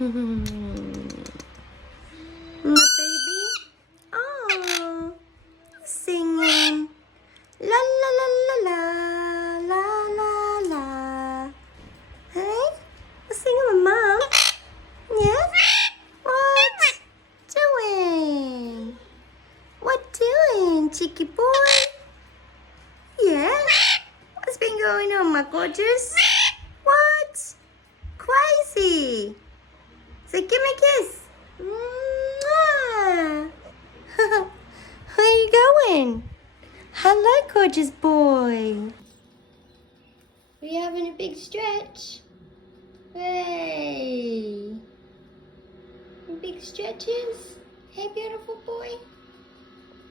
My baby? Oh, singing. La la la la la la la la. Hey, singing with mom. Yes? What doing? What doing, cheeky boy? Yeah? What's been going on, my gorgeous? What? Crazy. So give me a kiss. Mwah. Where are you going? Hello, gorgeous boy. Are you having a big stretch? Hey. Big stretches. Hey, beautiful boy.